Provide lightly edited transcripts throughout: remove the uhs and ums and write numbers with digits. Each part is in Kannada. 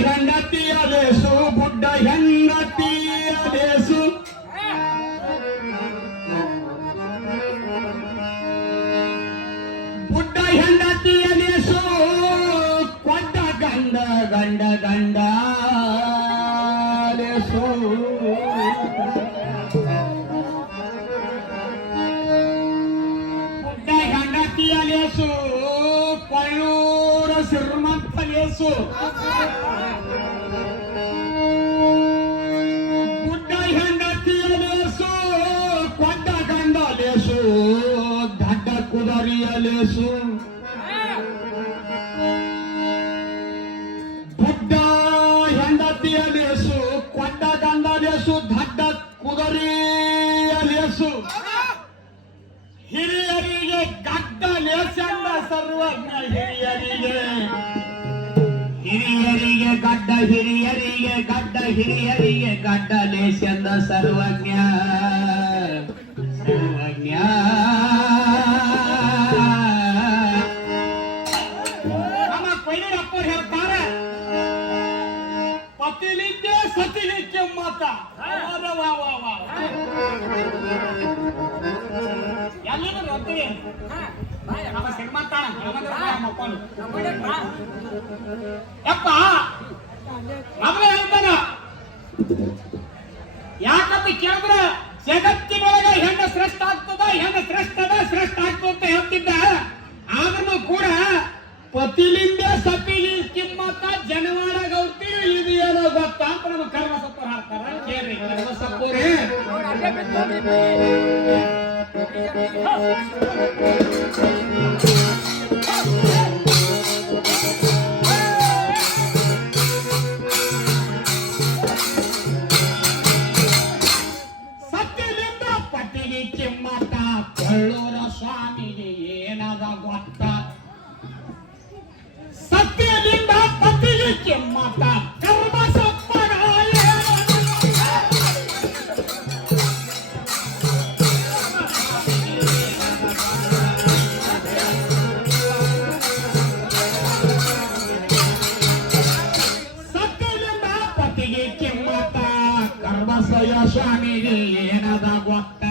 ಹೆಂಡತಿಯ ಲೇಸು ಬುಡ್ಡ ಹೆಂಡತಿಯ ಲೇಸು ಬುಡ್ಡ ಹೆಂಡತಿಯ ಲೇಸು ಕೊಟ್ಟ ಗಂಡ ಗಂಡ ಗಂಡ ಲೇಸು ಬುಡ್ಡ ಹೆಂಡತಿಯ ಲೇಸು ಕೊಳ್ಳೂರ ಶ್ರೀಮಂತ ಲೇಸು ಬುಡ್ಡ ಹೆಂಡತಿಯ ಲೇಸು ಕೊಡ್ಡ ಗಂಡ ಲೇಸು ದಡ್ಡ ಕುದರಿಯ ಲೇಸು ಬುಡ್ಡ ಹೆಂಡತಿಯ ಲೇಸು ಕೊಡ್ಡ ಗಂಡ ಲೇಸು ದಡ್ಡ ಕುದರಿಯ ಲೇಸು ಹಿರಿಯರಿಗೆ ಗಡ್ಡ ಲೇಸೆಂದ ಸರ್ವಜ್ಞ ಹಿರಿಯರಿಗೆ ಗಡ್ಡ ಹಿರಿಯರಿಗೆ ಗಡ್ಡ ಹಿರಿಯರಿಗೆ ಗಡ್ಡ ಲೇಸೆಂದ ಸರ್ವಜ್ಞ ಸರ್ವಜ್ಞ ನಮ್ಮ ಕೊಯ್ಲಪ್ಪರು ಹೇಳ್ತಾರೆ ಪತಿಲಿದ್ದೆ ಸತಿಲಿಕ್ಕೆ ಮಾತ ಎಲ್ಲರೂ ಅಂತೀವಿ ನಮ್ಮ ಶ್ರೀಮಂತ ಯಪ್ಪ ಮೊದಲೇ ಹೇಳ್ತಾನ ಯಾಕಂತ ಕೇಳಿದ್ರೆ ಜಗತ್ತಿನೊಳಗ ಹೆಂಗ ಶ್ರೇಷ್ಠ ಆಗ್ತದ ಹೆಂಗ ಶ್ರೇಷ್ಠ ಆಗ್ತದ ಅಂತ ಹೇಳ್ತಿದ್ದ ಆದ್ರೂ ಕೂಡ ಪತಿಲಿಂದ ಸತಿಲಿ ಕಿಮ್ಮತ್ತ ಜನವಾಡ ಗೌತಿ ಇದು ಏನೋ ಗೊತ್ತಾ ಅಂತ ನಮ್ಮ ಕರ್ಮ ಸಪ್ಪರು ಹಾಕ್ತಾರ ಕೇಳ್ರಿ ಕರ್ಮ ಸಪ್ಪೋರೆ ಸತ್ಯಲಿಂದ ಪತಿಗೆ ಕಿಮ್ಮತ್ತ ಕೊಳ್ಳೂರ ಸ್ವಾಮಿಗೆ ಏನದ ಗೊತ್ತ ಸತ್ಯಲಿಂದ ಪತಿಗೆ ಕಿಮ್ಮತ್ತ ಕರ್ಮ ಸಪ್ಪರ ಸ್ವಾಮಿಗೆ ಏನದ ಗೊತ್ತ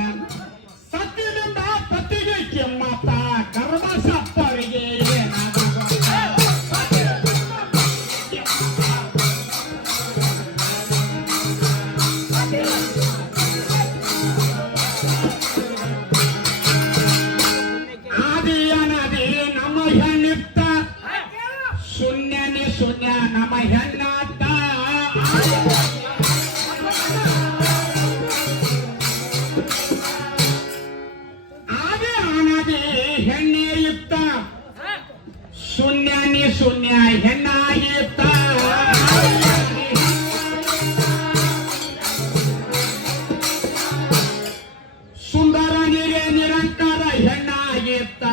ಸತ್ಯದಿಂದ ಪತಿಗೆ ಕಿಮ್ಮತ್ತ ಕರ್ಮ ಸಪ್ಪರಿಗೆ ಏನದ ಗೊತ್ತ ಆದಿ ಅನದಿ ನಮ್ಮ ಹೆಣ್ಣಿತ್ತ ಶೂನ್ಯನೇ ಶೂನ್ಯ ನಮ್ಮ ಹೆಣ್ಣಾತ ಹೆಣ್ಣೆಯುತ್ತ ಶೂನ್ಯನೇ ಶೂನ್ಯ ಹೆಣ್ಣಾಗಿತ್ತ ಸುಂದರ ನೀರೇ ನಿರಂತರ ಹೆಣ್ಣಾಗಿತ್ತ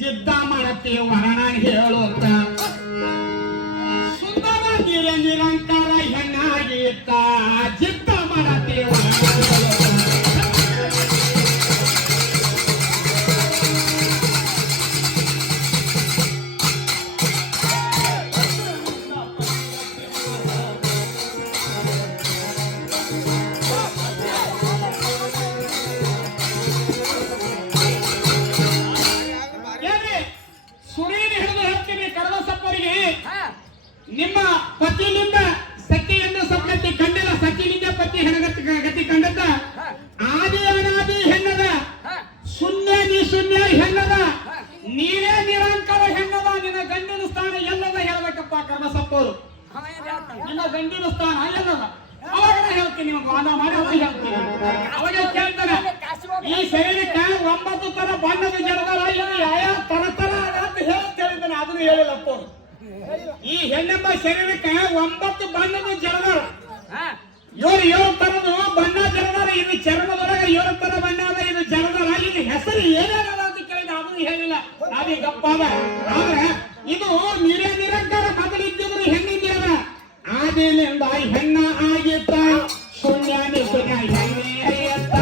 ಜಿದ್ದ ಮಾಡತಿ ವರ್ಣ ಹೇಳುತ್ತ ಸುಂದರ ನೀರೇ ನಿರಂತರ ಹೆಣ್ಣಾಗಿತ್ತ ಜಿದ್ದ ಮಾಡತಿ ವರ್ಣ ಹೇಳುತ್ತ ನಿಮ್ಮ ಪತಿಯಿಂದ ಸತಿಯನ್ನು ಸತ್ಯತೆ ಕಂಡಿಲ್ಲ ಸತಿಯಿಂದ ಪತಿ ಗತಿ ಕಂಡದ ಆದಿ ಅನಾದಿ ಹೆಣ್ಣದ ಶೂನ್ಯ ನೀ ಶೂನ್ಯ ಹೆಣ್ಣದ ನೀರೇ ನಿರಂಕಾರ ಹೆಣ್ಣದ ನಿನ್ನ ಗಂಡಿನ ಸ್ಥಾನ ಎಲ್ಲದ ಹೇಳ್ಬೇಕಪ್ಪ ಕರ್ಮಸಪ್ಪವರು ನಿನ್ನ ಗಂಡಿನ ಸ್ಥಾನ ಎಲ್ಲದ ಅವಾಗ ಹೇಳ್ತೀನಿ ನಿಮಗೆ ವಾದ ಮಾಡಿ ಅವಾಗ ಹೇಳ್ತೀನಿ ಅವಾಗ ಕೇಳ್ತಾನೆ ಈ ಶರೀರಕ್ಕೆ 9 ತರ ಬಣ್ಣದ ಜಡಗಳ ಯಾವ ತರ ಅಂತ ಹೇಳಿದ್ದಾನೆ ಅದನ್ನು ಹೇಳಿಲ್ಲಪ್ಪ ಈ ಹೆಣ್ಣೆಂಬ ಶರೀರಕ್ಕೆ 9 ಬಣ್ಣದ ಜಡಗಳು ಏಳು ತರದು ಬಣ್ಣ ಜಡದಾರ ಇದು ಚರ್ಮದೊಳಗ 7 ತರ ಬಣ್ಣ ಅದ ಇದು ಜಡದಾರ ಇದು ಹೆಸರು ಏನೇನದ ಅಂತ ಕೇಳಿದ ಅದನ್ನು ಹೇಳಿಲ್ಲ ನಾವೀ ಗಪ್ಪಾದ ಆದ್ರೆ ಇದು ನಿರಂತರ ಮೊದಲಿದ್ದಿದ್ರು ಹೆಣ್ಣಿದ್ಯದ ಆದಿಲಿಂದ ಹೆಣ್ಣ ಆಗಿತ್ತ ಶೂನ್ಯನೇ ಶೂನ್ಯ ಹೆಣ್ಣೆ ಅಯ್ಯತ್ತ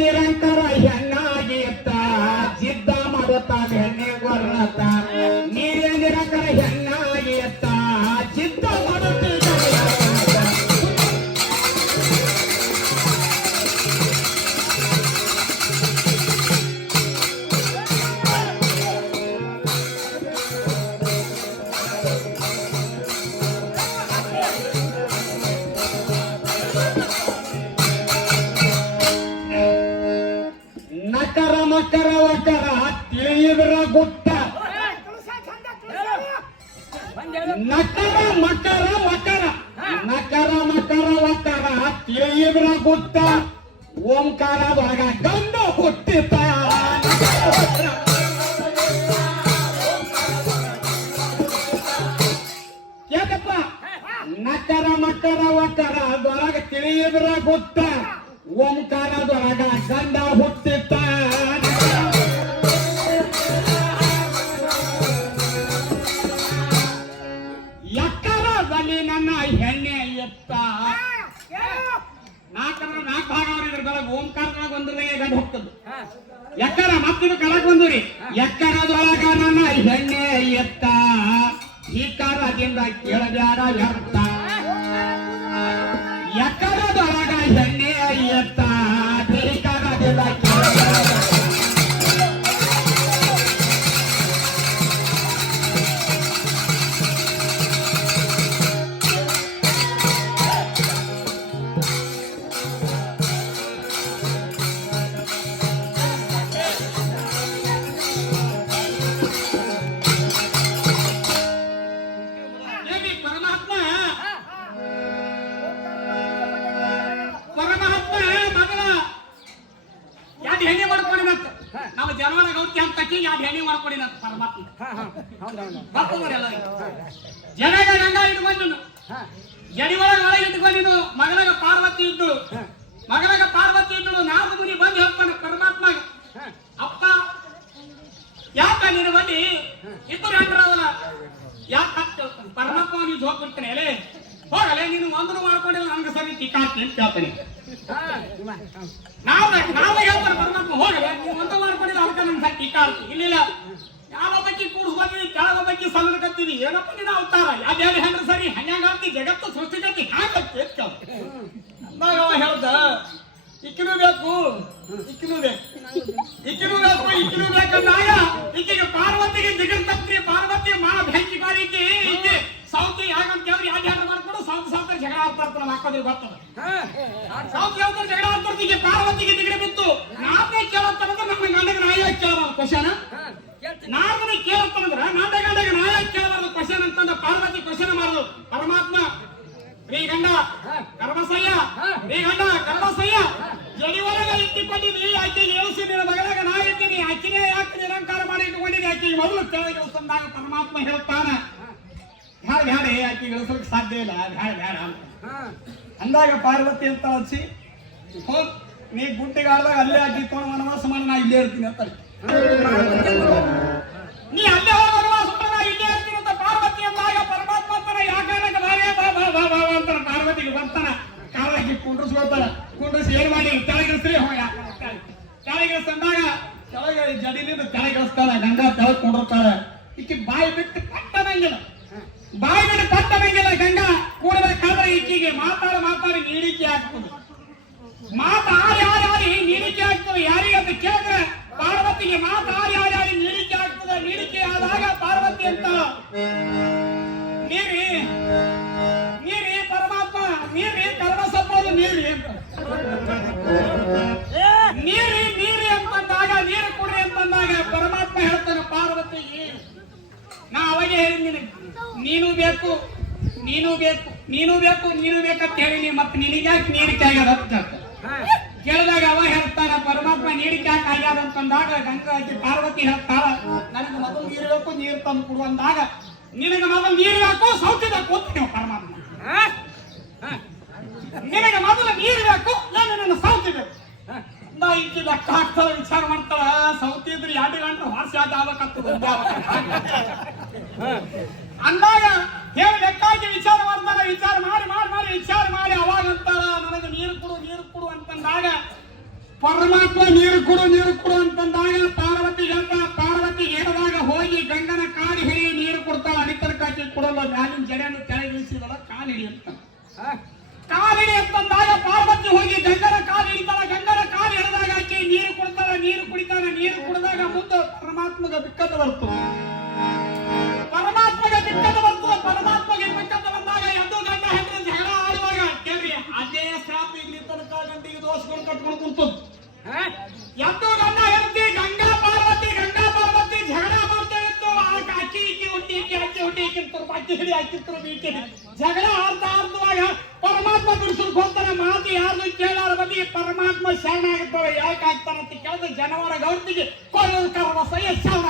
ನಿರಂತರ ಹೆಣ್ಣ ತಿಳಿಯುದ್ರ ಗೊತ್ತ ಓಂಕಾರದೊಳಗ ಗಂಡ ಹುಟ್ಟಿತ ಯಾಕಪ್ಪ ನಕರ ಮಕರ ಒಕರ ಅದೊಳಗ ತಿಳಿಯುದ್ರ ಗೊತ್ತ ಓಂಕಾರದೊಳಗ ಗಂಡ ಹುಟ್ಟಿತ ಎಕ್ಕರದಲ್ಲಿ ನನ್ನ ಹೆಣ್ಣೆ ಎತ್ತ ನಾಲ್ಕು ಭಾಗ ಅವ್ರ ಬೆಳಗ್ಗೆ ಓಂಕಾರದೊಳಗ ಒಂದ್ರಿಗೆ ಗಂಡು ಹೋಗ್ತದ್ದು ಎಕ್ಕರ ಮತ್ತಿನ ಕಳಕ್ ಬಂದ್ರಿ ಎಕ್ಕರದೊಳಗ ನನ್ನ ಹೆಣ್ಣೆ ಎತ್ತ ಈ ಕಾರದಿಂದ ಕೇಳಬ್ಯಾಡ ವ್ಯರ್ಥ ಎಕ್ಕರದೊಳಗ ಹೆಣ್ಣೆ ಎತ್ತ ಈ ಕಾರದಿಂದ ಕೇಳಬ್ಯಾಡ ಹೆಣ್ಣೆ ಮಾಡ್ಕೊಡಿ ಮತ್ತ ನಾವು ಜನವರ ಗೌತಿ ಅಂತ ಯಾಕೆ ಹೆಣ್ಣೆ ಮಾಡ್ಕೊಡಿ ಅಂತ ಪರಮಾತ್ಮ ಜನಗ ಗಂಗ ಇಟ್ಕೊಂಡಿನು ಜಡಿ ಒಳಗೆ ಇಟ್ಕೊಂಡಿನು ಮಗನಾಗ ಪಾರ್ವತಿ ಇದ್ದಳು ನಾಲ್ಕು ಮುನಿ ಬಂದು ಹೇಳ್ತಾನೆ ಪರಮಾತ್ಮ ಅಪ್ಪ ಯಾಕ ನೀನು ಬನ್ನಿ ಇಬ್ಬರು ಹೆಂಡ್ರವಲ್ಲ ಯಾಕೆ ಪರಮಾತ್ಮ ನೀವು ಹೋಗ್ಬಿಡ್ತಾನೆ ಎಲೆ ಹೋಗಲೆ ನೀನು ಒಂದನ್ನು ಮಾಡ್ಕೊಂಡಿಲ್ಲ ನಂಗೆ ಸರಿ ಟಿಕಾಡ್ತಿ ಅಂತ ಕೇಳ್ತಾನೆ ನಾವೇ ಹೇಳ್ತಾರೆ ಪರಮಾತ್ಮ ಹೋಗಲ್ಲ ನೀವು ಒಂದು ಮಾಡ್ಕೊಂಡಿಲ್ಲ ಅದಕ್ಕೆ ನಮ್ಗೆ ಸರಿ ಟಿಕಾಡ್ತಿ ಇಲ್ಲ ಯಾವ ಬಗ್ಗೆ ಕೂಡಿಸ್ಬಂದಿವಿ ಕೆಳಗ ಬಗ್ಗೆ ಸಣ್ಣ ಕತ್ತಿದಿ ಏನಪ್ಪ ನೀನು ಅವತಾರ ಯಾವ್ದು ಹೆಂಡ್ರ ಸರಿ ಹಂಗಾಗ್ತಿ ಜಗತ್ತು ಸೃಷ್ಟಿಗತಿ ಹಾಕತ್ತಿ ಅಂತ ಅಂದಾಗ ಅವ ಹೇಳ್ದ ಇಕ್ಕಿನೂ ಬೇಕು ಬೇಕಂದಾಗ ಈಕೆಗೆ ಪಾರ್ವತಿಗೆ ಜಿಗರ್ತಪ್ರಿ ಪಾರ್ವತಿ ಮಾ ಬೆಂಕಿ ಬಾರಿಕೆ ಈಕೆ ಸೌತಿ ಯಾಕಂತ ಕೇಳಿದ್ರೆ ಯಾವ್ದು ಹೆಂಡ್ರ ಮಾಡ್ಕೊಂಡು ಸೌತಿ ಜಗಳ ಆಡ್ತಾರ ಹಾಕೋದ್ರಿ ಬರ್ತದೆ ಸೌತಿ ಯಾವ್ದಾರು ಜಗಳ ಆಡ್ತಾರ ಪಾರ್ವತಿಗೆ ದಿಗಡೆ ಬಿತ್ತು ನಾನೇ ಕೇಳತ್ತಂದ್ರೆ ನಮ್ಮ ಗಂಡಗ ನಾಯ ಕೇಳಬಾರ್ದು ಕ್ವಶನ್ ನಾಲ್ಕನೇ ಕೇಳತ್ತಂದ್ರ ನಾಟ ಗಂಡಗ ನಾಯ ಕೇಳಬಾರ್ದು ಕ್ವಶನ್ ಅಂತಂದ ಪಾರ್ವತಿ ಕ್ವಶನ್ ಮಾಡುದು ಪರಮಾತ್ಮ ರೀ ಗಂಡ ಕರ್ಮಸಯ್ಯ ಜಡಿ ಒಳಗೆ ಇಟ್ಟುಕೊಂಡಿದ್ರಿ ಆಕೆಗೆ ಏಳಿಸಿದ ಮಗಳಾಗ ನಾ ಇದ್ದೀನಿ ಆಕೆನೇ ಯಾಕೆ ನಿರಂಕಾರ ಮಾಡಿ ಇಟ್ಟುಕೊಂಡಿದ್ದೆ ಆಕೆಗೆ ಮೊದಲು ಕೆಳಗೆ ಇಳಿಸಂದಾಗ ಪರಮಾತ್ಮ ಹೇಳ್ತಾನ ಬ್ಯಾಡ ಆಕೆಗೆ ಇಳಿಸಲಿಕ್ಕೆ ಸಾಧ್ಯ ಇಲ್ಲ ಬ್ಯಾಡ ಅಂತ ಅಂದಾಗ ಪಾರ್ವತಿ ಅಂತ ಅನ್ಸಿ ಹೋಗ್ ನೀ ಗುಡ್ಡಿಗಾಡ್ದಾಗ ಅಲ್ಲೇ ಹಾಕಿಕೊಂಡು ವನವಾಸ ಮಾಡಿ ನಾ ಇಲ್ಲೇ ಇರ್ತೀನಿ ಅಂತ ನೀ ಅಲ್ಲೇ ಹೋಗಿ ವನವಾಸ ಮಾಡಿ ನಾ ಇಲ್ಲೇ ಇರ್ತೀನಿ ಅಂತ ಪಾರ್ವತಿ ಅಂದಾಗ ಪರಮಾತ್ಮ ಅಂತಾನ ಯಾಕಾಗ ಅಂತಾನ ಪಾರ್ವತಿಗೆ ಬರ್ತಾನ ಕಾಲಕ್ಕೆ ಕುಂಡ್ರಿಸಿ ಏನ್ ಮಾಡಿ ಕೆಳಗಿಳಿಸ್ರಿ ಕೆಳಗಿಳಿಸಂದಾಗ ಕೆಳಗೆ ಜಡಿಲಿಂದ ಕೆಳಗಿಳಿಸ್ತಾಳ ಗಂಗಾ ಕೆಳಗೆ ಕೊಂಡಿರ್ತಾಳ ಈಕಿ ಬಾಯಿ ಬಿಟ್ಟು ಪಟ್ಟನಂಗಿಲ್ಲ ಗಂಗಾ ಕೂಡಬೇಕಾದ್ರೆ ಈಕಿಗೆ ಮಾತಾಡಿ ನೀಡಿಕೆ ಆಗ್ತದೆ ಮಾತಾಡಿ ನೀಡಿಕೆ ಆಗ್ತದೆ ಯಾರಿಗೆ ಅಂತ ಕೇಳಿದ್ರೆ ಪಾರ್ವತಿಗೆ ಮಾತಾಡಿ ನೀಡಿಕೆ ಆಗ್ತದೆ ನೀಡಿಕೆ ಆದಾಗ ಪಾರ್ವತಿ ಅಂತ ನೀರಿ ಪರಮಾತ್ಮ ನೀರಿ ಕರ್ಮ ಸಪ್ಪೋದು ನೀರಿ ಅಂತಂದಾಗ ನೀರು ಕುಡ್ರಿ ಅಂತಂದಾಗ ಪರಮಾತ್ಮ ಹೇಳ್ತಾನೆ ಪಾರ್ವತಿಗೆ ನಾ ಅವಾಗೆ ಹೇಳಿದ್ದೀನಿ ನೀನು ಬೇಕಂತ ಹೇಳಿ ಮತ್ತೆ ನಿನಗ್ಯಾಕೆ ನೀರಿಕೆ ಆಗ್ಯದ ಕೇಳಿದಾಗ ಅವ ಹೇಳ್ತಾನ ಪರಮಾತ್ಮ ನೀರಿಕೆ ಯಾಕೆ ಆಗ್ಯಾದ ಅಂತಂದಾಗ ಗಂಗಾ ಪಾರ್ವತಿ ಹೇಳ್ತಾಳ ನನಗೆ ಮೊದಲು ನೀರು ಬೇಕು ನೀರು ತಂದು ಕೊಡುವಂದಾಗ ನಿನಗೆ ಮೊದಲು ನೀರು ಬೇಕು ಸೌತಿ ಬೇಕು ಅಂತ ನೀವು ಪರಮಾತ್ಮ ನಿನಗೆ ಮೊದಲು ನೀರು ಬೇಕು ನನ್ನ ಸೌತಿ ಬೇಕು ನಾ ಈಕಿ ಲೆಕ್ಕ ಹಾಕ್ತಾಳ ವಿಚಾರ ಮಾಡ್ತಾಳ ಸೌತಿ ಇದ್ರೆ 2 ಗಂಟೆ ವರ್ಷ ಆಗ್ಬೇಕಾಗ್ತದೆ ಅಂದಾಗ ಹೇಳಿ ಲೆಕ್ಕಾಗಿ ವಿಚಾರ ಮಾಡ್ತಾರ ವಿಚಾರ ಮಾಡಿ ಅವಾಗ ಅಂತಾಳ ನನಗೆ ನೀರು ಕೊಡು ಅಂತಂದಾಗ ಪರಮಾತ್ಮ ನೀರು ಕೊಡು ಅಂತಂದಾಗ ಪಾರ್ವತಿ ಹೇಳಿದಾಗ ಹೋಗಿ ಗಂಗನ ಕಾಲು ಹಿಡಿ ನೀರು ಕೊಡ್ತಾಳ ಅಡಿತನಕಾಕಿ ಕೊಡಲ್ಲ ಮ್ಯಾಲಿನ ಜಡೆಯನ್ನು ಕೆಳಗಿಳಿಸಿದಲ್ಲ ಕಾಲು ಹಿಡಿ ಅಂತಂದಾಗ ಪಾರ್ವತಿ ಹೋಗಿ ಗಂಗನ ಕಾಲು ಹಿಡಿತಾಳ ಗಂಗನ ಕಾಲು ಹಿಡಿದಾಗ ಆಕಿ ನೀರು ಕೊಡ್ತಾಳ ನೀರು ಕುಡಿದಾಗ ಮುಂದೆ ಪರಮಾತ್ಮಗೆ ಬಿಕ್ಕಟ್ಟು ಬರ್ತದೆ ಪರಮಾತ್ಮಗೆ ಬಿಕ್ಕಟ್ಟು ಬಂದಾಗ ಎಂದು ಗಂಡ ಹೆಂಡ್ರ ಜಗಳ ಆಡುವಾಗ ಕೇಳ್ರಿ ಅದೇ ಶಾಪ್ ಇಲ್ಲಿ ತನಕ ಗಂಡಿಗೆ ದೋಷಗಳು ಕಟ್ಕೊಂಡು ಕುಂತದ್ದು ಎಂದು ಗಂಡ ಹೆಂಡತಿ ಗಂಗಾ ಪಾರ್ವತಿ ಜಗಳ ಮಾಡ್ತಾ ಇತ್ತು ಅಕ್ಕಿ ಹಿಡಿ ಹಾಕಿರ್ತರು ಜಗಳ ಆಡ್ತಾ ಆಡುವಾಗ ಪರಮಾತ್ಮ ಬಿಡಿಸೋಕೆ ಹೋಗ್ತಾನೆ ಮಾತಿ ಕೇಳಾರ್ದು ಕೇಳಾರ ಬದಿ ಪರಮಾತ್ಮ ಶರಣ ಆಗ್ತಾವೆ. ಯಾಕೆ ಆಗ್ತಾರಂತ ಕೇಳಿದ್ರೆ ಜನವರ ಗೌರ್ತಿಗೆ ಕೊಲ್ಲದ ಕರ್ಮ ಸಹ ಶರಣ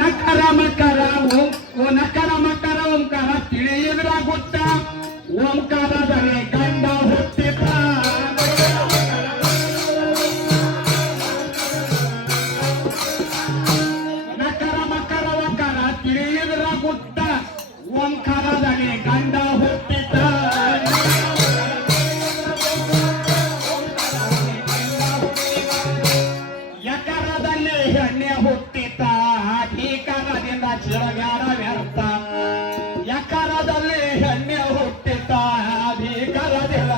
ನಕರ ಮಕರ ನಕರ ಮಕರ ಓಂಕಾರ ತಿಳಿಯದ್ರಾಗುತ್ತ ಓಂಕಾರದಲ್ಲಿ ಗಂಡ ಹುಟ್ಟಿತ. ನಕರ ಮಕರ ಓಂಕಾರ ತಿಳಿಯದ್ರಾಗುತ್ತ ಓಂಕಾರದಲ್ಲಿ ಗಂಡ ಹುಟ್ಟಿತ. ಯಕರದಲ್ಲಿ ಹೆಣ್ಣೆ ಹುಟ್ಟಿತ. ಭೀಕರದಿಂದ ಚಿರಗಾರ ವ್ಯರ್ಥ. ಯಕರದಲ್ಲಿ ಹೆಣ್ಣೆ ಹುಟ್ಟಿತ. ಭೀಕರದಿಂದ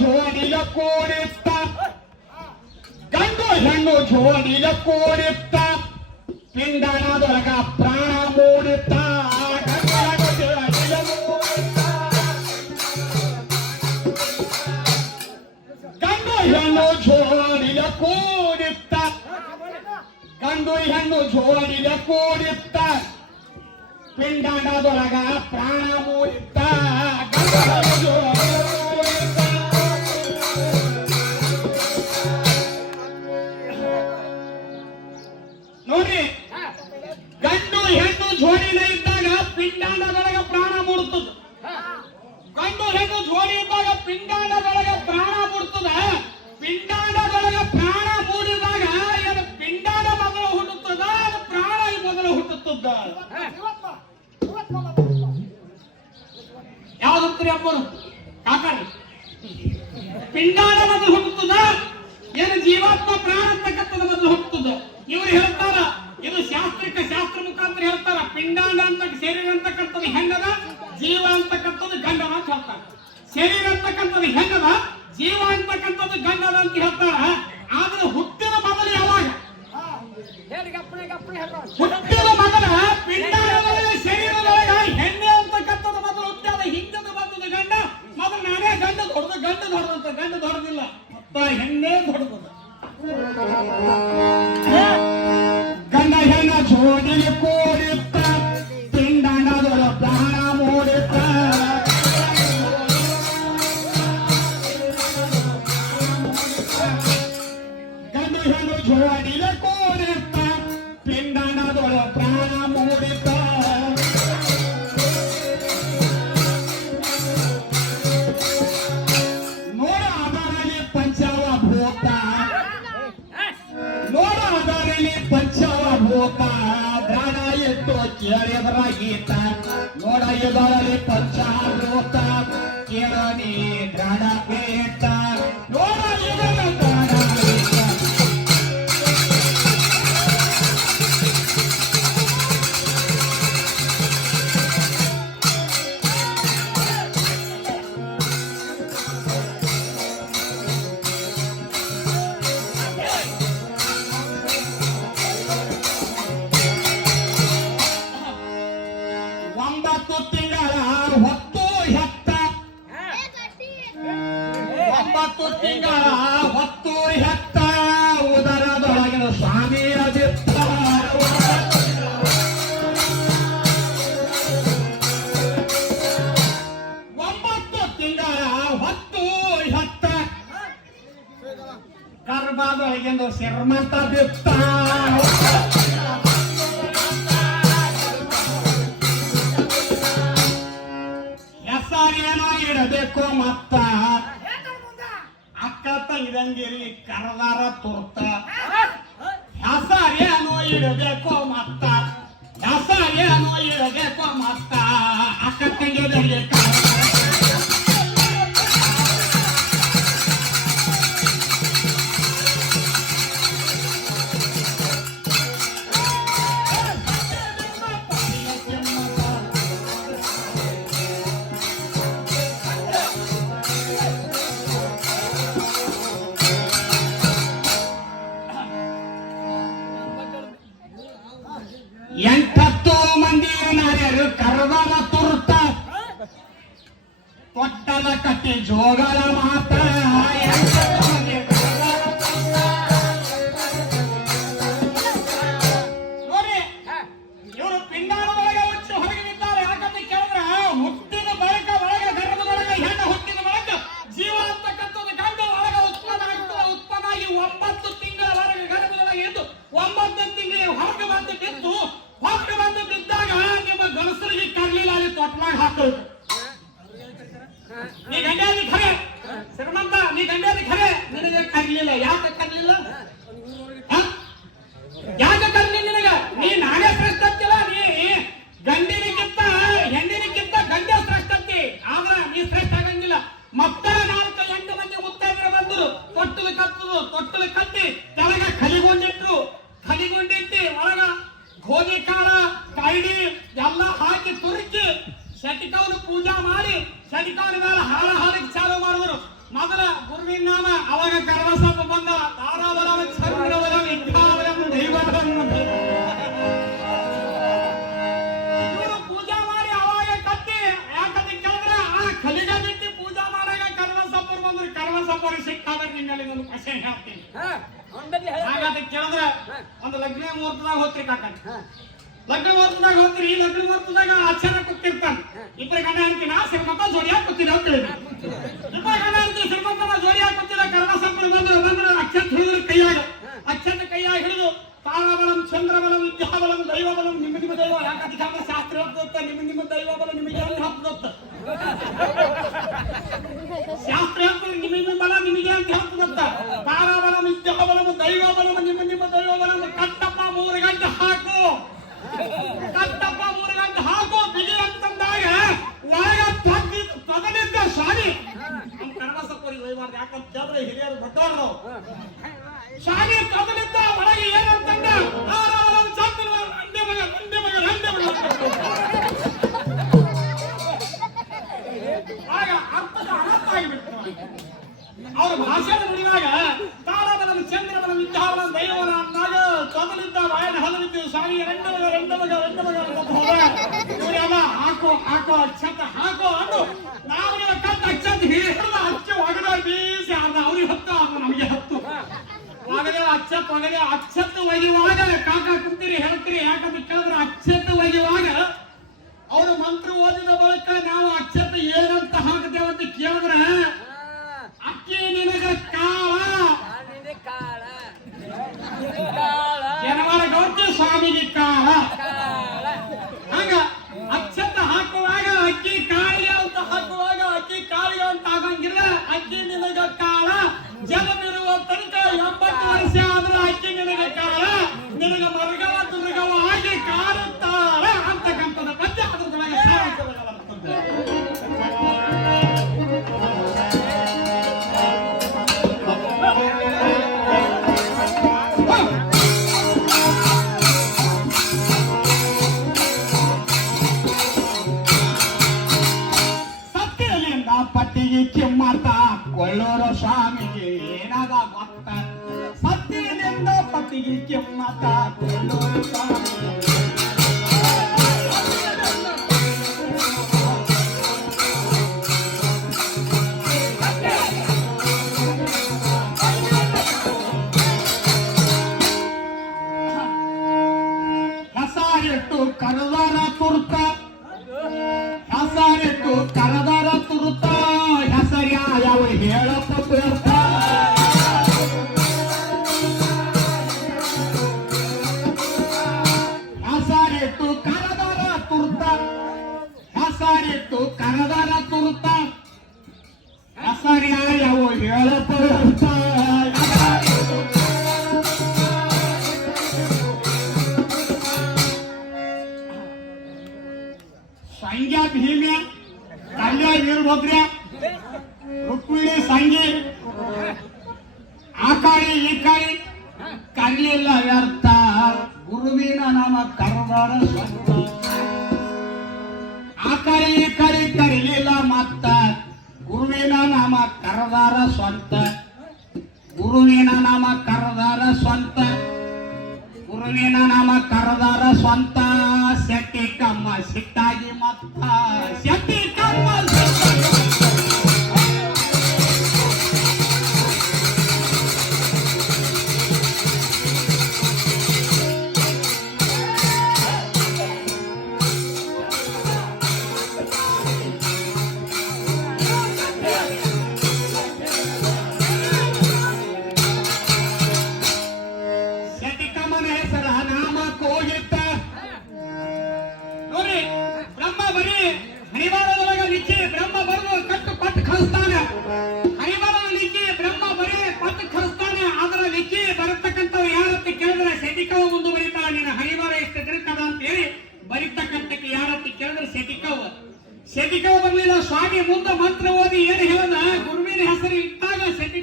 ಜೋಡಿಲ ಕೂಡಿತ್ತ. ಗಂಡು ಹೆಣ್ಣು ಜೋಡಿಲ ಕೂಡಿತ್ತ. ಪಿಂಡನದೊಳಗ ಪ್ರಾಣ ಮೂಡಿತ್ತ. ಗಂಡು ಹೆಣ್ಣು ಜೋಡಿಲ ಕೂಡಿತ್ತ. ಗಂಡು ಹೆಣ್ಣು ಜೋಡಿಲ ಕೂಡಿತ್ತ. ಪಿಂಡನದೊಳಗ ಪ್ರಾಣ ಮೂಡಿತ್ತ. ನೋಡ್ರಿ, ಗಂಡು ಹೆಣ್ಣು ಜೋಡಿನ ಇದ್ದಾಗ ಪಿಂಡಾಂಡದೊಳಗ ಪ್ರಾಣ ಮೂಡುತ್ತದೆ. ಗಂಡು ಹೆಣ್ಣು ಜೋಡಿ ಇದ್ದಾಗ ಪಿಂಡಾಂಡದೊಳಗ ಪ್ರಾಣ ಮೂಡುತ್ತದೆ. ಪಿಂಡಾಂಡದೊಳಗ ಪ್ರಾಣ ಮೂಡಿದಾಗ ಏನು ಪಿಂಡಾಂಡ ಮೊದಲು ಹುಟ್ಟುತ್ತದ, ಪ್ರಾಣ ಮೊದಲು ಹುಟ್ಟುತ್ತದ. ಯಾವ್ದು ಅಪ್ಪನು ಕಾಕಾರಿ ಪಿಂಡಾಂಡ ಮೊದಲು ಹುಟ್ಟುತ್ತದ, ಏನು ಜೀವಾತ್ಮ ಪ್ರಾಣ ಅಂತಕ್ಕಂಥದ್ದು ಮೊದಲು ಹುಟ್ಟುತ್ತದೆ. ಇವರು ಹೇಳ್ತಾರ, ಇದು ಶಾಸ್ತ್ರಕ್ಕೆ ಶಾಸ್ತ್ರ ಮುಖಾಂತರ ಹೇಳ್ತಾರ, ಪಿಂಡಾಂಡ ಅಂತ ಶರೀರ ಅಂತಕ್ಕಂಥದ್ದು ಹೆಣ್ಣದ, ಜೀವ ಅಂತಕ್ಕಂಥದ್ದು ಗಂಡನ ಅಂತ ಹೇಳ್ತಾರ. ಶರೀರ ಅಂತಕ್ಕಂಥದ್ದು ಹೆಣ್ಣದ, ಜೀವ ಅಂತಕ್ಕಂಥದ್ದು ಗಂಡದ ಅಂತ ಹೇಳ್ತಾರ. ಆದ್ರೆ ಹುಟ್ಟಿದ ಮೊದಲು ಯಾವಾಗ? ಹುಟ್ಟಿದ ಮೊದಲ ಪಿಂಡಾಂಡದೊಳಗೆ ಶರೀರದೊಳಗೆ ಹೆಣ್ಣೆ ಅಂತಕ್ಕಂಥದ್ದು ಮೊದಲು ಹುಟ್ಟಾದ. ಹಿಂದದ ಮೊದಲು ಗಂಡ ಮೊದಲು ನಾನೇ ಗಂಡ ದೊಡ್ಡದು, ಗಂಡ ದೊಡ್ಡದಂತ. ಗಂಡ ದೊಡ್ಡದಿಲ್ಲ, ಮತ್ತ ಹೆಣ್ಣೆ ದೊಡ್ಡದು. ಗಂಡ ಹೆಣ್ಣ ಜೋಡಿಲಿ ಕೂಡಿತ್ತ. ಪಿಂಡಾಂಡದೊಳ ಪ್ರಾಣ ಮೂಡಿತ್ತ. ಗಂಡ ಹೆಣ್ಣು ಜೋಡಿಲಿ ಕೂಡಿತ್ತ. ಪಿಂಡಾಂಡದೊಳ ಪ್ರಾಣ ಮೂಡಿತ್ತ. ನೋಡ ಅದರಲ್ಲಿ ಪಂಚವಭೂತ. ನೋಡ ಅದರಲ್ಲಿ ಪಂಚವಭೂತ. ದ್ರಾಣ ಎತ್ತು ಕೇಳಿದ್ರ ಗೀತ. ನೋಡ ಇದರಲ್ಲಿ ಪಂಚಭೂತ. ಕೇಳನಿ ದ್ರಾಣ ಗೀತ. ನೋಡ ಇದರ ದ್ರಾಣ ಗೀತ. ಒಂಬತ್ತು ತಿಂಗಳ ಹೊತ್ತು ಹೆತ್ತ. 9 ತಿಂಗಳ ಹೊತ್ತು ಹೆತ್ತ. ಉದರದೊಳಗಿನ ಸ್ವಾಮಿಯ ಬಿತ್ತ. 9 ತಿಂಗಳ ಹೊತ್ತು ಹೆತ್ತ. ಗರ್ಭದೊಳಗಿನ ಶ್ರೀಮಂತ ಬಿತ್ತ. ಹೆಸರೇನೋ ಇಡಬೇಕು ಮತ್ತ. ಅಕ್ಕ ತಂಗಿದಂಗಿರಿ ಕರದಾರ ತುರ್ತ. ಹೆಸರೇನೋ ಇಡಬೇಕು ಮತ್ತ. ಹೆಸರೇನೋ ಇಡಬೇಕು ಮತ್ತ. ಅಕ್ಕ ತಂಗಿದಂಗಿ ಗಟ್ಟಿ ಜೋಗದ ಮಾತ ನೋಡ್ರಿ ಇವರು ಪಿಂಡಾರ ಒಳಗೆ ಹುಚ್ಚಿ ಹೊರಗೆ ನಿಂತಾರೆ. ಯಾಕಂತ ಕೇಳಿದ್ರ ಹುಟ್ಟಿದ ಬಳಿಕ ಒಳಗೆ ಗರ್ಭದ ಒಳಗೆ ಹೆಣ್ಣು ಹುಟ್ಟಿದ ಬಳಿಕ ಜೀವ ಅಂತಕ್ಕಂಥದ್ದು ಗಂಡ ಒಳಗೆ ಉತ್ಪನ್ನ ಆಗ್ತದೆ. ಉತ್ಪನ್ನ ಆಗಿ 9 ತಿಂಗಳವರೆಗೆ ಗರ್ಭದೊಳಗೆ ಇದ್ದು 9 ತಿಂಗಳಿಗೆ ಹೊರಗೆ ಬಂದು ಬಿದ್ದು ಹೊರಗೆ ಬಂದು ಬಿದ್ದಾಗ ನಿಮ್ಮ ಗಣಸರಿಗೆ ಕರ್ಲಿಲ್ಲ ಅಲ್ಲಿ ತೊಟ್ಲಾಗ ಹಾಕೋದು. ನೀ ಗಂಡಾದಿ ಖರೆ ಶ್ರೀಮಂತ, ನೀ ಗಂಡಾದಿ ಖರೆ, ನಿನಗೆ ಕರ್ಲಿಲ್ಲ. ಯಾಕೆ ಕರ್ಲಿಲ್ಲ? ಯಾಕೆ ಕರ್ಲಿಲ್ಲ ನಿನಗ? ನೀ ನಾನೇ ಶ್ರೇಷ್ಠ ಅಂತಿಲ್ಲ. ನೀ ಗಂಡಿನಿಗಿಂತ ಹೆಣ್ಣಿನಿಗಿಂತ ಗಂಡ ಶ್ರೇಷ್ಠ ಅಂತಿ. ಆದ್ರ ನೀ ಶ್ರೇಷ್ಠ ಆಗಂಗಿಲ್ಲ. ಮಕ್ಕಳ 4-8 ಮಂದಿ ಮುತ್ತೈದೆಯರು ಬಂದರು. ತೊಟ್ಟಲು ಕಟ್ಟಿ ತೆಳಗ ಕಲಿಗೊಂಡಿಟ್ರು. ಕಲಿಗೊಂಡಿಟ್ಟಿ ಒಳಗ ಗೋಧಿ ಕಾಳ ಕೈಡಿ ಎಲ್ಲ ಹಾಕಿ ತುರುಕಿ ಶಟಿಕವನ್ನು ಪೂಜಾ ಮಾಡಿ ಶಟಿಕವನ ಮೇಲೆ ಹಾಡಕ್ಕೆ ಚಾಲು ಮಾಡಿದ್ರು. ಮೊದಲ ಗುರುವಿನ ನಾಮ ಅವಾಗ ಕರ್ವಸಪ್ಪ ಬಂದ ತಾರಾಬಲವ ಚಂದ್ರಬಲ ವಿದ್ಯಾಬಲಂ ದೈವಬಲಂ ಇವರು ಪೂಜಾ ಮಾಡಿ ಅವಾಗ ಕಟ್ಟಿ. ಯಾಕಂತ ಕೇಳಿದ್ರೆ ಆ ಕಲಿಗದಿಟ್ಟು ಪೂಜಾ ಮಾಡಾಗ ಕರ್ವಸಪ್ಪರು ಬಂದ್ರು. ಕರ್ವಸಪ್ಪರು ಸಿಕ್ಕಾದಾಗ ನಿನ್ನಲ್ಲಿ ಒಂದು ಕ್ವಶನ್ ಹೇಳ್ತೀನಿ. ಹಾಗಾದ್ರೆ ಕೇಳಿದ್ರೆ ಒಂದು ಲಗ್ನ ಮುಹೂರ್ತದಾಗ ಹೋಗ್ರಿ ಕಾಕ. ಲಗ್ನ ಮುಹೂರ್ತದಾಗ ಹೋಗ್ತೀರಿ. ಈ ಲಗ್ನ ಮುಹೂರ್ತದಾಗ ಆಚಾರ ಕೂತಿರ್ತಾನೆ. ಇಬ್ಬರ ಗಂಡ ಅಂತೀನಿ ನಾ ಶ್ರೀಮಂತ ಜೋಡಿಯಾಗಿ ಕೂತಿರ ಅಂತ ಹೇಳಿದ್ರು. ಇಬ್ಬರ ಗಂಡ ಅಂತೀನಿ ಶ್ರೀಮಂತನ ಜೋಡಿಯಾಗಿ ಕೂತಿರ. ಕರ್ಮಸಪ್ಪರು ಬಂದ್ರೆ ಅಕ್ಷತ್ ಹಿಡಿದ್ರು ಕೈಯಾಗ. ಅಕ್ಷತ ಕೈಯಾಗಿ ಹಿಡಿದು ತಾರಾಬಲಂ ಚಂದ್ರಬಲಂ ವಿದ್ಯಾಬಲಂ ದೈವಬಲಂ ನಿಮ್ಮ ದೈವ. ಯಾಕಂತ ಶಾಸ್ತ್ರ ಹೇಳ್ತ ನಿಮ್ಮ ದೈವಬಲ ನಿಮಗೆ ಅಂತ ಹೇಳ್ತದತ್ತ. ಶಾಸ್ತ್ರ ಹೇಳ್ತಾರೆ ನಿಮ್ಮ ಬಲ ನಿಮಗೆ ಅಂತ ಹೇಳ್ತದತ್ತ. ತಾರಾಬಲಂ ವಿದ್ಯಾಬಲಂ ದೈವಬಲಂ ನಿಮ್ಮ ದೈವಬಲಂ. ಕಟ್ಟಪ್ಪ 3 ಗಂಟೆ ಹಾಕು. ಕಟ್ಟಪ್ಪ 3 ಗಂಟೆ ಹಾಕು ಬಿಗಿ ಅಂತಂದಾಗ ಒಳಗ ತೊದಲಿದ್ದ ಶಾಲಿ ನಮ್ಮ ಕರ್ಮಸಪ್ಪರಿಗೆ ವೈವಾರ. ಯಾಕಂತ ಕೇಳಿದ್ರೆ ಹಿರಿಯರು ದೊಡ್ಡವರು ಶಾಲಿ ತೊದಲಿದ್ದ ಒಳಗೆ ಏನಂತಂದ ಚಂದ್ರ ರಂಡೆ ಮಗ ಆಗ ಅರ್ಥದ ಅನರ್ಥ ಆಗಿಬಿಟ್ಟು ಅವ್ರ ಭಾಷಣ ನುಡಿದಾಗ ತಾರಾಬಲಂ ಚಂದ್ರಬಲಂ ವಿದ್ಯಾಬಲಂ ದೈವಬಲ ಅಂದಾಗ ತೊದಲಿದ್ದ ವಾಯನ ಹಲವಿದ್ದೀವಿ ಸ್ವಾಮಿ ರಂಡ ಮಗ ಇವರೆಲ್ಲ ಹಾಕೋ ಅಕ್ಷತ ಹಾಕೋ ಅಂದು ನಾವು ಕಟ್ಟ ಅಕ್ಷತ ಹಿಡಿದ ಅಚ್ಚ ಒಗದ ಬೀಸಿ ಅರ್ಧ ಅವ್ರಿಗೆ 10 ಅರ್ಧ ನಮಗೆ 10 ಒಗದೆ ಅಕ್ಷತ ಒಗೆಯುವಾಗ ಕಾಕ ಕುಂತೀರಿ ಹೇಳ್ತೀರಿ. ಯಾಕಂತ ಕೇಳಿದ್ರೆ ಅಕ್ಷತ ಒಗೆಯುವಾಗ ಅವರು ಮಂತ್ರ ಓದಿದ ಬಳಿಕ ನಾವು ಅಕ್ಷತ ಏನಂತ ಹಾಕ್ತೇವೆ ಅಂತ ಕೇಳಿದ್ರೆ ಅಕ್ಕಿ ನಿನಗ ಕಾಳ ಜನವಾರ ಗೌರ್ತಿ ಸ್ವಾಮಿಗೆ ಕಾಳ. ಹಂಗ ಅಕ್ಷತ ಹಾಕುವಾಗ ಅಕ್ಕಿ ಕಾಳಿಗೆ ಅಂತ ಹಾಕುವಾಗ ಅಕ್ಕಿ ಕಾಳಿಗೆ ಅಂತ ಆಗಂಗಿಲ್ಲ. ಅಕ್ಕಿ ನಿನಗ ಕಾಳ. ಜಲವಿರುವ ತನಕ 80 ವರ್ಷ ಆದ್ರೆ ಅಕ್ಕಿ ನಿನಗ ಕಾಳ. ನಿನಗ ಮರ್ಗವ ದುರ್ಗವ ಆಗಿ ಕಾರುತ್ತಾಳ ಅಂತಕ್ಕಂಥದ ಪದ್ಯ ಅದ್ರೊಳಗೆ ಪಟ್ಟಿಗೆ ಕಿಮ್ಮತ್ತ ಕೊಳ್ಳೋರ ಸ್ವಾಮಿಗೆ ಏನಾದ ಗೊತ್ತ. ಸತ್ಯದಿಂದ ಪಟ್ಟಿಗೆ ಕಿಮ್ಮತ್ತ ಕೊಳ್ಳೋರ ಸ್ವಾಮಿಗೆ ಹೆಸರಿಟ್ಟು ಕರದಾರ ತುರ್ತ. ಹೆಸರಿಟ್ಟು ಕರದಾರ ತುರ್ತ. ಹೆಸರ್ಯಾವ ಹೇಳಪ್ಪ ತುರ್ತ. ಹೆಸರಿಟ್ಟು ಕರದಾರ ತುರ್ತ. ಹೆಸರಿಟ್ಟು ಕರದಾರ ತುರ್ತ. ಹೆಸರ್ಯಾವ ಹೇಳಪ್ಪ ತುರ್ತ. ಸಂಜ್ಞಾ ಭೀಮ್ಯ ಕಲ್ಯ ವೀರಭದ್ರ ರುಕ್ಮಿಣಿ ಸಂಗಿ ಆ ಕಾಳಿ ಈ ಕಾಳಿ ಕರ್ಲಿಲ್ಲ ವ್ಯರ್ಥ. ಗುರುವಿನ ನಾಮ ಕರ್ದಾರ ಸ್ವಂತ. ಆ ಕಾಳಿ ಈ ಕಾಳಿ ಕರಿಲಿಲ್ಲ ಮತ್ತ. ಗುರುವಿನ ನಾಮ ಕರ್ದಾರ ಸ್ವಂತ. ಗುರುವಿನ ನಾಮ ಕರ್ದಾರ ಸ್ವಂತ. ಗುರುವಿನ ನಾಮ ಕರ್ದಾರ ಸ್ವಂತ. ಶೆಟ್ಟಿ ಕಮ್ಮ ಸಿಟ್ಟಾಗಿ ಮತ್ತ. ಶೆಟ್ಟಿ ಕಮ್ಮ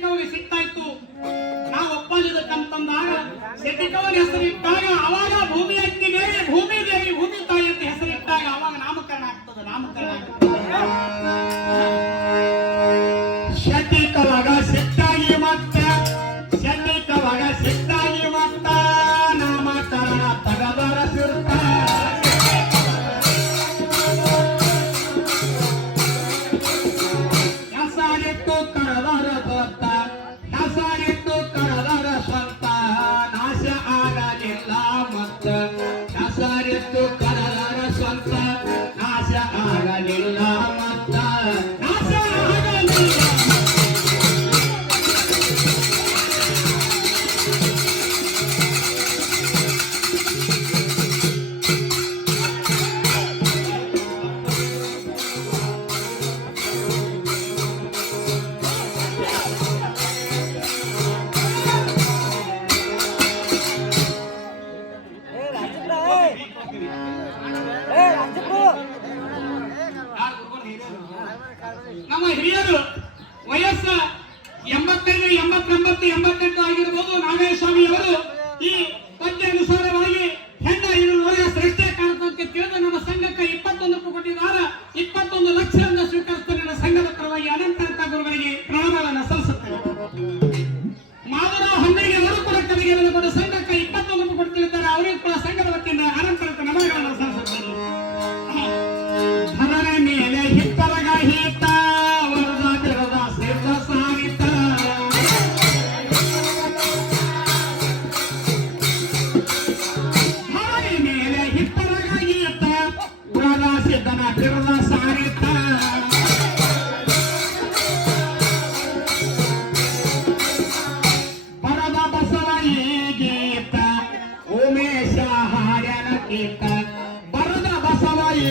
ಶೆಟ್ಟಿಕವನಿಗೆ ಸಿಗ್ತಾಯಿತ್ತು. ನಾವು ಒಪ್ಪಲಿದಕ್ಕಂತಂದಾಗ ಶೆಟ್ಟಿಕವನ ಹೆಸರಿಟ್ಟಾಗ ಅವಾಗ ಭೂಮಿ ಅಗ್ನಿದೇವಿ, ಭೂಮಿ ದೇವಿ, ಭೂಮಿ ತಾಯಿ ಅಂತ ಹೆಸರಿಟ್ಟಾಗ ಅವಾಗ ನಾಮಕರಣ ಆಗ್ತದೆ. ನಾಮಕರಣ ಶೆಟ್ಟಿಕವಾಗ ಸಿಟ್ಟಾಗಿ ಮತ್ತ, ಶೆಟ್ಟಿಕವಾಗ ಸಿಟ್ಟಾಗಿ ಮತ್ತ ನಾಮಕರಣ ತಗದರ ಸಿರ್ತ. ಹೆಸರಿಟ್ಟು ಕರದರ ದೊತ್ತ, ಹೆಸರಿಟ್ಟು ಕರದರ ಸ್ವಂತ ನಾಶ ಆಗಲಿಲ್ಲ ಮತ್ತ. ಹೆಸರಿಟ್ಟು ಕರದರ ಸ್ವಂತ ನಾಶ ಆಗಲಿಲ್ಲ ಮತ್ತ. ನಾಶ ಆಗಲಿಲ್ಲ. ನಮ್ಮ ಹಿರಿಯರು ವಯಸ್ಸ 85, 89, 88 ಆಗಿರಬಹುದು. ನಾಗೇಸ್ವಾಮಿ ಅವರು ಈ ಪದ್ಯ ಅನುಸಾರವಾಗಿ ಹೆಣ್ಣ ಇದು ನೋಡಿದ ಸೃಷ್ಟಿಯ ಕಾರಣಕ್ಕೆ ತಿಳಿದು ನಮ್ಮ ಸಂಘಕ್ಕೆ 21 ಕೊಟ್ಟಿದ್ದಾರೆ. 21 ಲಕ್ಷದಿಂದ ಸ್ವೀಕರಿಸುತ್ತಾರೆ. ನನ್ನ ಸಂಘದ ಪರವಾಗಿ ಅನಂತ ಗುರುಗಳಿಗೆ ಪ್ರಣಾಮಗಳನ್ನು ಸಲ್ಲಿಸುತ್ತೇವೆ. ಮಾದರ ಹಣ್ಣಿಗೆ ಅವರು ಕೂಡ ಕಲಿಗೆ ಬಂದ ಸಂಘಕ್ಕೆ 21 ಕೊಡ್ತಿರ್ತಾರೆ. ಅವರಿಗೂ ಕೂಡ ಸಂಘದ ವತಿಯಿಂದ ಅನಂತ ನಮನಗಳನ್ನು ಸಲ್ಲಿಸುತ್ತೇನೆ. ಹರರ ಮೇಲೆ ಹಿತ್ತಲಗ ಹಿತ ವರದ ಬಿರದ ಸಿದ್ಧ ಸಾರಿತ. ಹರರ ಮೇಲೆ ಹಿತ್ತಲಗ ಹಿತ ವರದ ಸಿದ್ಧನ ಬಿರದ ಸಾರಿತ. ಬರದ ಬಸವ ಈ ಗೀತ ಉಮೇಶ ಹಾಡ್ಯನ ಗೀತ. ಬರದ ಬಸವ ಈ